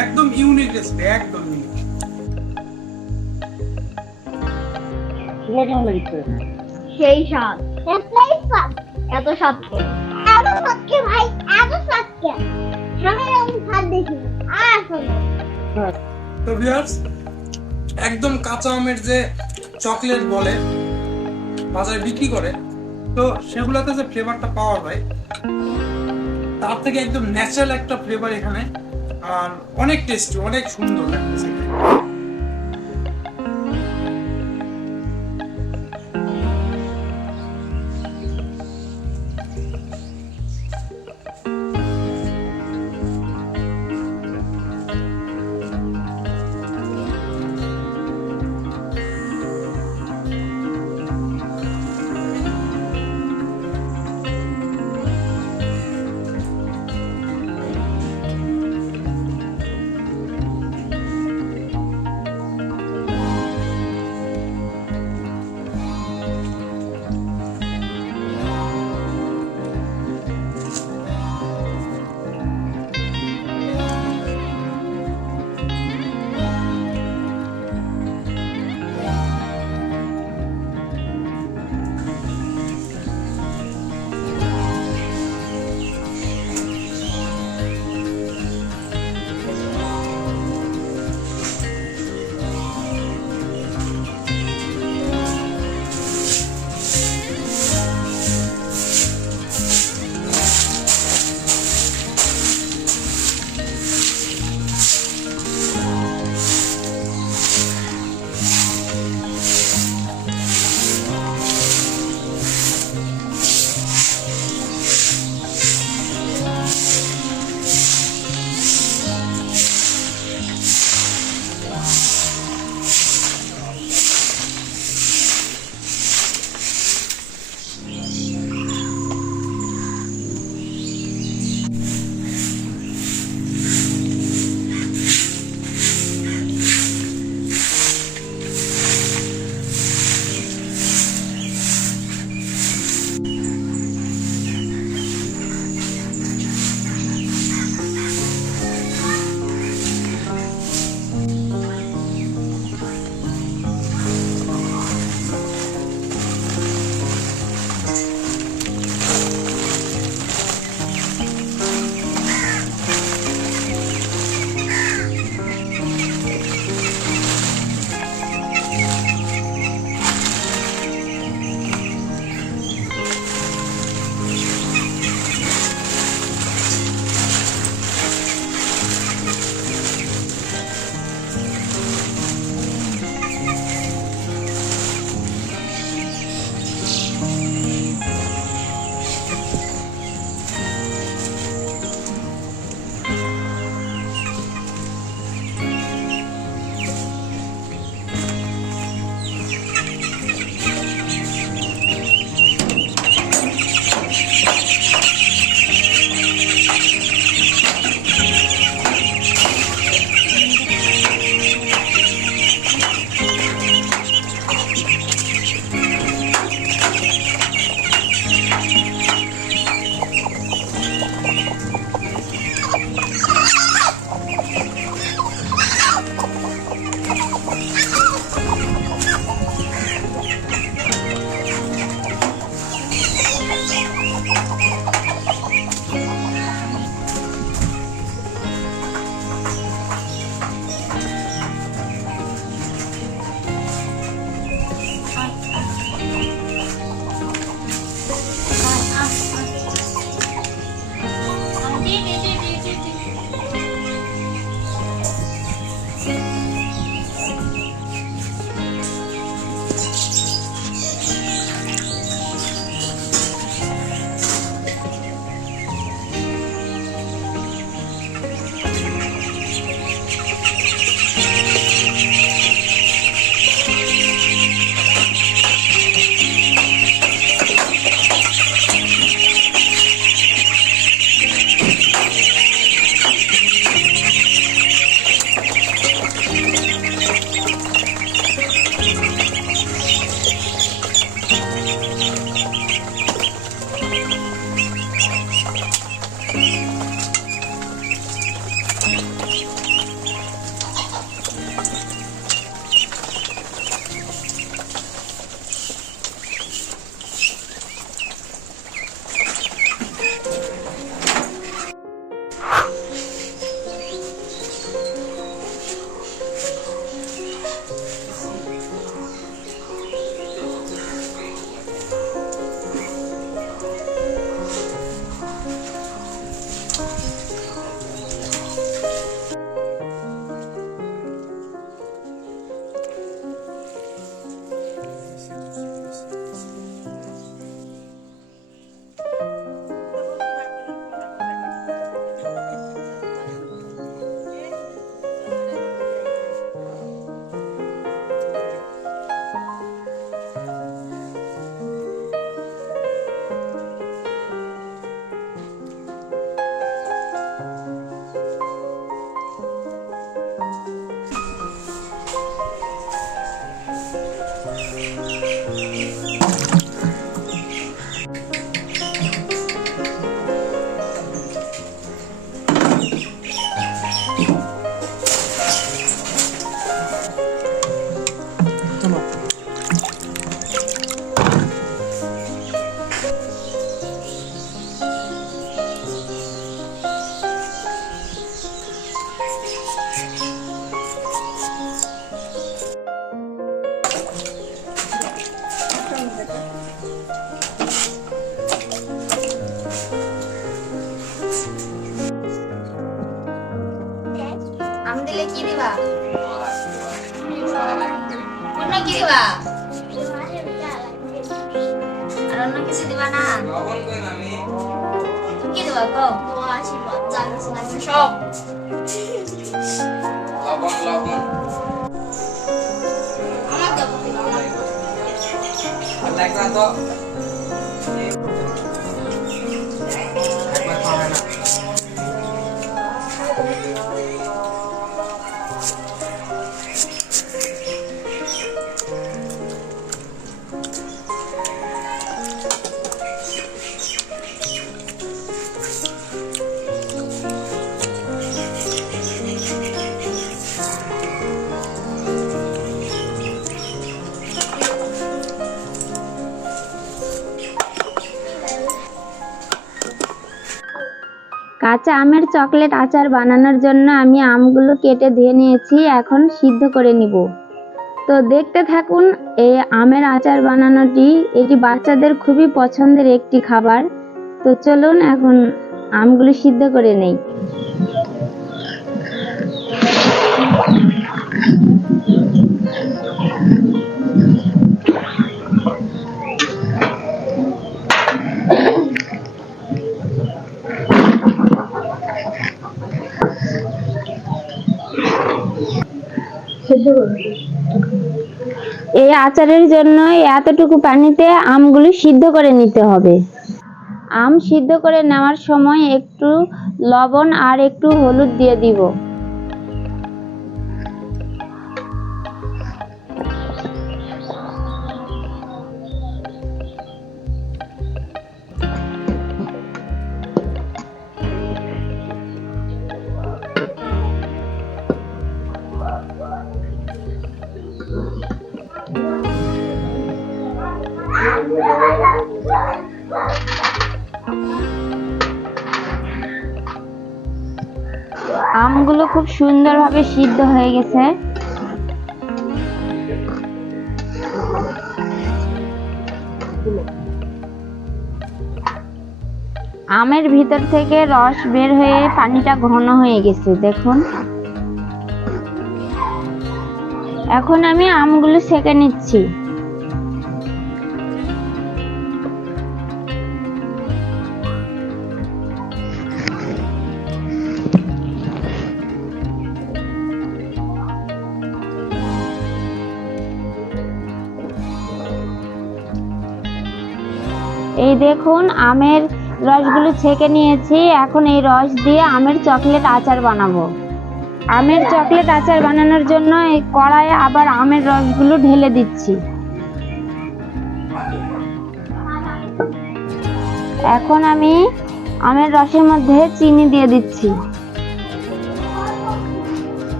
একদম unique recipe একদম unique কেমন লাগছে? সেই স্বাদ। এতই স্বাদ। এত স্বাদ এত স্বাদ কে ভাই? এত স্বাদ কে? আমি এরকম স্বাদ দেখি। আর তো ভিউয়ার্স একদম কাঁচা আমের যে চকলেট বলে বাজারে বিক্রি করে তো সেগুলোতে যে ফ্লেভারটা পাওয়া যায় তার থেকে একদম ন্যাচারাল একটা ফ্লেভার এখানে আর অনেক টেস্টি অনেক সুন্দর। লাগতেছে কিছু দিবা না কি দিবা গো সব আমার দেবো আমার দেবো। কাঁচা আমের চকলেট আচার বানানোর জন্য আমি আমগুলো কেটে ধুয়ে নিয়েছি, এখন সিদ্ধ করে নিব। তো দেখতে থাকুন, এই আমের আচার বানানোটি এটি বাচ্চাদের খুবই পছন্দের একটি খাবার। তো চলুন, এখন আমগুলো সিদ্ধ করে নেই। এই আচারের জন্য এতটুকু পানিতে আমগুলি সিদ্ধ করে নিতে হবে। আম সিদ্ধ করে নেওয়ার সময় একটু লবণ আর একটু হলুদ দিয়ে দিব। আমগুলো খুব সুন্দরভাবে সিদ্ধ হয়ে গেছে। আমের ভিতর থেকে রস বের হয়ে পানিটা ঘন হয়ে গেছে, দেখুন। এখন আমি আমগুলো সেকে নিচ্ছি। এই দেখুন, আমের রসগুলো ছেঁকে নিয়েছি। এখন এই রস দিয়ে আমের চকলেট আচার বানাবো। আমের চকলেট আচার বানানোর জন্য এই কড়াইয়ে আবার আমের রসগুলো ঢেলে দিচ্ছি। এখন আমি আমের রসের মধ্যে চিনি দিয়ে দিচ্ছি।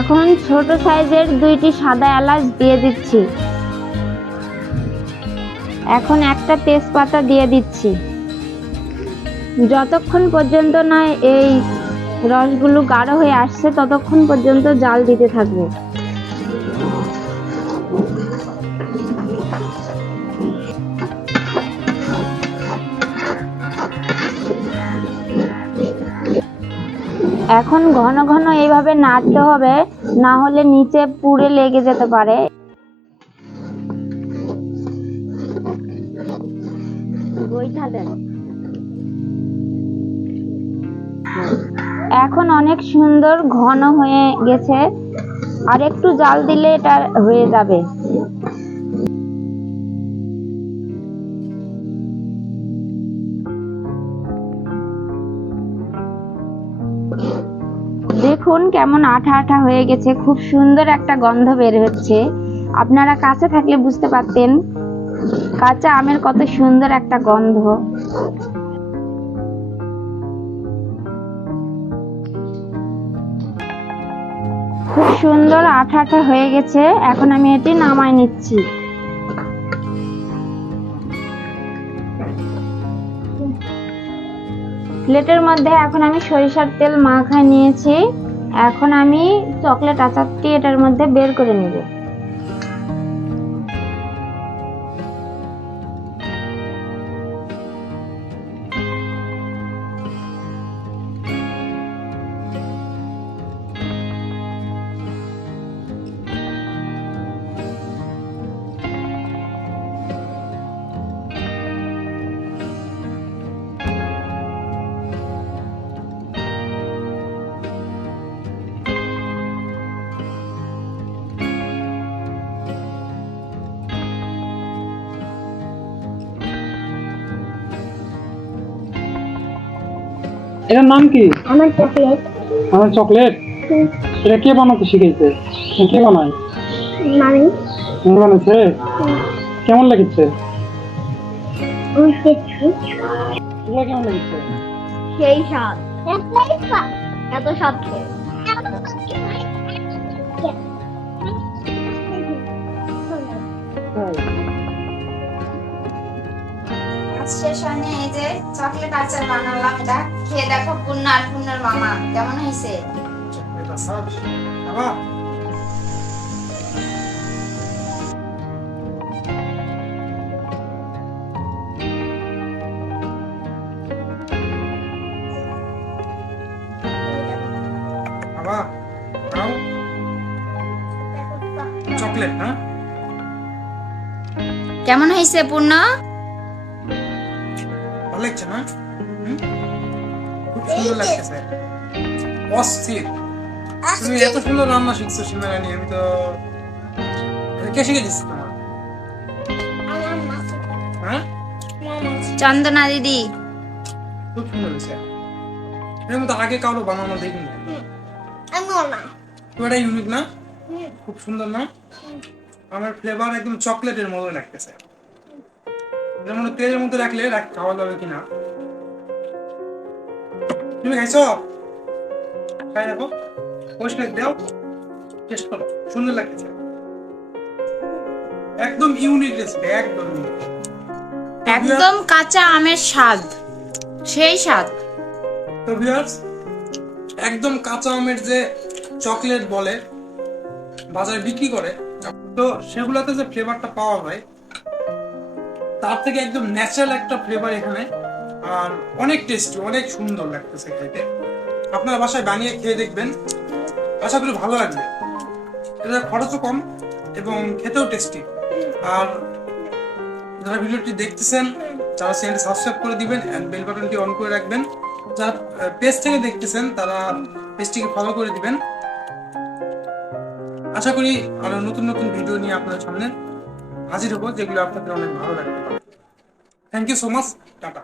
এখন ছোট সাইজের দুইটি সাদা এলাচ দিয়ে দিচ্ছি। এখন একটা তেজপাতা দিয়ে দিচ্ছি। যতক্ষণ পর্যন্ত না এই রসগুলো গাঢ় হয়ে আসছে, ততক্ষণ পর্যন্ত জাল দিতে থাকব। এখন ঘন ঘন এইভাবে নাড়তে হবে, না হলে নিচে পুড়ে লেগে যেতে পারে। বইটা এখন অনেক সুন্দর ঘন হয়ে গেছে। আর একটু জাল দিলে এটা হয়ে যাবে। দেখুন কেমন আঠা আঠা হয়ে গেছে। খুব সুন্দর একটা গন্ধ বের হচ্ছে। আপনারা কাছে থাকলে বুঝতে পারতেন। কাঁচা আমের কত সুন্দর একটা গন্ধ। খুব সুন্দর আঠা আঠা হয়ে গেছে, এখন আমি এটি নামাই নিচ্ছি। প্লেটের মধ্যে এখন আমি সরিষার তেল মাখায় নিয়েছি, এখন আমি চকলেট আচারটি এটার মধ্যে বের করে নেব। এটার নাম কি? আমার চকলেট। আমার চকলেট? এটা কে বানাতে শিখেছে? কে বানায়? মামি। তুমি বানাইছে? কেমন লাগছে? কেমন লাগছে? সেই স্বাদ এত স্বাদ খেয়ে কাজ শেষ হয়নি এই যে চকলেট আচার বানালাম এটা খেয়ে দেখো পূর্ণ আর পূর্ণের মামা কেমন হয়েছে? চকলেট আচার? বাবা। বাবা চকলেট না কেমন হয়েছে পূর্ণ? লাগছে না? খুব সুন্দর লাগতেছে। অস্থির। তুমি এত সুন্দর রান্না শিখছো আমি তো কে শিখে দিচ্ছি তোমার? হ্যাঁ? চন্দনা দিদি। খুব সুন্দর হয়েছে। এর মতো আগে কারও বানানো দেখিনি। না। এটা ইউনিক না? খুব সুন্দর না? আমার ফ্লেভার একদম চকলেটের মতো লাগতেছে। যেমন তেলের মধ্যে রাখলে রাখ- খাওয়া যাবে কিনা? তুমি খাইছো? খাই দেখো। পরিষ্কার দাও। টেস্ট করো। সুন্দর লাগতেছে। একদম ইউনিক রেসিপি একদম একদম কাঁচা আমের স্বাদ। সেই স্বাদ। তো ভিউয়ার্স একদম কাঁচা আমের যে চকলেট বলে বাজারে বিক্রি করে তো সেগুলোতে যে ফ্লেভারটা পাওয়া যায় তার থেকে একদম ন্যাচারাল একটা ফ্লেভার এখানে। আর অনেক টেস্টি অনেক সুন্দর লাগতেছে খেতে। আপনার বাসায় বানিয়ে খেয়ে দেখবেন। আশা করি ভালো লাগবে। এটা খরচও কম এবং খেতেও টেস্টি আর যারা ভিডিওটি দেখতেছেন যারা চ্যানেলটি সাবস্ক্রাইব করে দিবেন এন্ড বেল বাটনটি অন করে রাখবেন। যারা পেজ থেকে দেখতেছেন, তারা পেজটিকে ফলো করে দিবেন। আশা করি আরও নতুন নতুন ভিডিও নিয়ে আপনাদের সামনে হাজির হব যেগুলো আপনাদের অনেক ভালো লাগবে thank you so much tata.